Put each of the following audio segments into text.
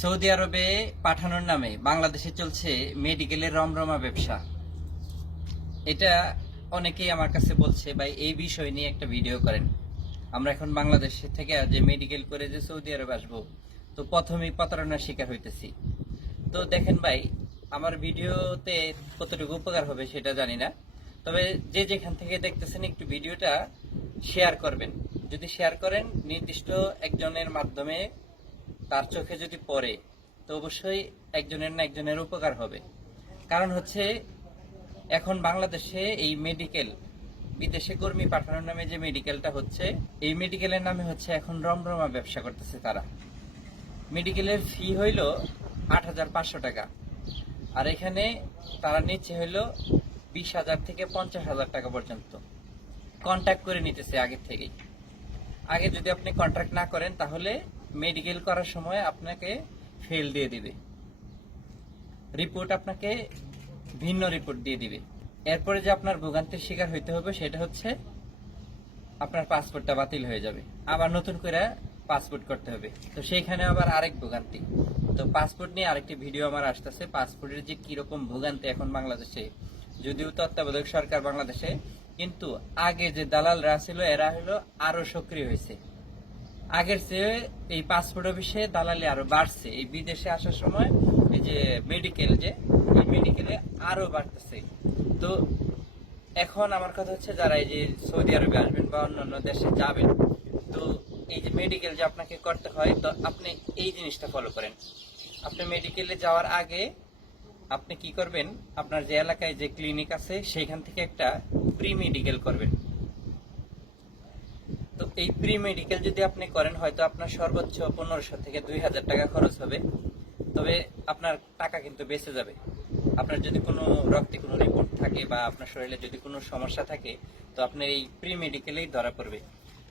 Saudi আরবে পাঠানোর নামে বাংলাদেশে চলছে মেডিকেলের রমরমা ব্যবসা। এটা অনেকেই আমার কাছে বলছে ভাই এই বিষয় নিয়ে একটা ভিডিও করেন। আমরা এখন বাংলাদেশ থেকে যে মেডিকেল করে যে সৌদি আরবে আসবো, তো প্রথমেই প্রতারণার শিকার হইতেছি। তো দেখেন ভাই, আমার ভিডিওতে কতটুকু উপকার হবে সেটা জানি না, তবে যে যেখান থেকে দেখতেছেন একটু ভিডিওটা শেয়ার করবেন। যদি শেয়ার করেন নির্দিষ্ট একজনের মাধ্যমে তার চোখে যদি পড়ে, তো অবশ্যই একজনের না একজনের উপকার হবে। কারণ হচ্ছে এখন বাংলাদেশে এই মেডিকেল, বিদেশে কর্মী পাঠানোর নামে যে মেডিকেলটা হচ্ছে, এই মেডিকেলের নামে হচ্ছে এখন রমরমা ব্যবসা করতেছে তারা। মেডিকেলের ফি হইল ৮,৫০০ টাকা, আর এখানে তারা নিচ্ছে হইল ২০,০০০ থেকে ৫০,০০০ টাকা পর্যন্ত। কন্ট্যাক্ট করে নিতেছে আগের থেকেই। আগে যদি আপনি কন্ট্রাক্ট না করেন তাহলে মেডিকেল করার সময় আপনাকে ফেল দিয়ে দিবে, রিপোর্ট আপনাকে ভিন্ন রিপোর্ট দিয়ে দিবে। এরপরে যে আপনার ভোগান্তির শিকার হইতে হবে সেটা হচ্ছে আপনার পাসপোর্টটা বাতিল হয়ে যাবে, আবার নতুন করে পাসপোর্ট করতে হবে। তো সেইখানে আবার আরেক ভোগান্তি। তো পাসপোর্ট নিয়ে আরেকটি ভিডিও আমার আসতেছে, পাসপোর্টের যে কিরকম ভোগান্তি এখন বাংলাদেশে। যদিও তত্ত্বাবধায়ক সরকার বাংলাদেশে, কিন্তু আগে যে দালালরা ছিল এরা হলো আরো সক্রিয় হয়েছে। আগের চেয়ে এই পাসপোর্ট অফিসে দালালি আরো বাড়ছে। এই বিদেশে আসার সময় এই যে মেডিকেল, যে এই মেডিকেলে আরো বাড়তেছে। তো এখন আমার কথা হচ্ছে, যারা এই যে সৌদি আরবে আসবেন বা অন্যান্য দেশে যাবেন, তো এই যে মেডিকেল যে আপনাকে করতে হয়, তো আপনি এই জিনিসটা ফলো করেন। আপনি মেডিকেলে যাওয়ার আগে আপনি কি করবেন, আপনার যে এলাকায় যে ক্লিনিক আছে সেইখান থেকে একটা প্রি মেডিকেল করবেন। তো এই প্রি মেডিকেল যদি আপনি করেন, হয়তো আপনার সর্বোচ্চ ১৫০০ থেকে ২,০০০ টাকা খরচ হবে, তবে আপনার টাকা কিন্তু বেঁচে যাবে। আপনার যদি কোনো রক্তে কোনো রিপোর্ট থাকে বা আপনার শরীরে যদি কোনো সমস্যা থাকে, তো আপনার এই প্রি মেডিকেলেই ধরা পড়বে।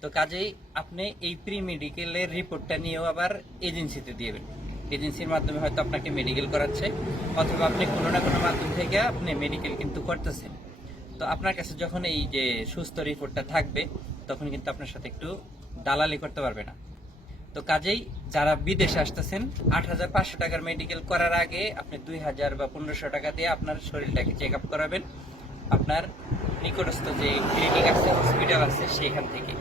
তো কাজেই আপনি এই প্রি মেডিকেলের রিপোর্টটা নিয়েও আবার এজেন্সিতে দিবেন। এজেন্সির মাধ্যমে হয়তো আপনাকে মেডিকেল করাচ্ছে, অথবা আপনি কোনো না কোনো মাধ্যম থেকে আপনি মেডিকেল কিন্তু করতেছেন। তো আপনার কাছে যখন এই যে সুস্থ রিপোর্টটা থাকবে, তখন কিন্তু আপনার সাথে একটু দালালি করতে পারবে না। তো কাজেই যারা বিদেশে আসতেছেন, ৮,৫০০ টাকার মেডিকেল করার আগে আপনি ২,০০০ বা ১৫০০ টাকা দিয়ে আপনার শরীরটাকে চেক আপ করাবেন আপনার নিকটস্থ যে ক্লিনিক আছে, হসপিটাল আছে, সেখান থেকে।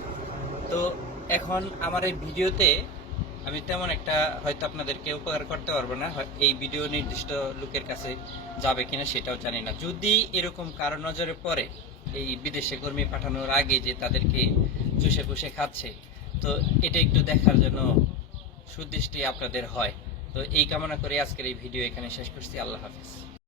তো এখন আমার এই ভিডিওতে আমি তেমন একটা হয়তো আপনাদেরকে উপকার করতে পারবো না। এই ভিডিও নির্দিষ্ট লোকের কাছে যাবে কিনা সেটাও জানি না। যদি এরকম কারো নজরে পড়ে, এই বিদেশে কর্মী পাঠানোর আগে যে তাদেরকে চুষে পুষে খাচ্ছে, তো এটা একটু দেখার জন্য সুদৃষ্টি আপনাদের হয়। তো এই কামনা করে আজকের এই ভিডিও এখানে শেষ করছি। আল্লাহ হাফিজ।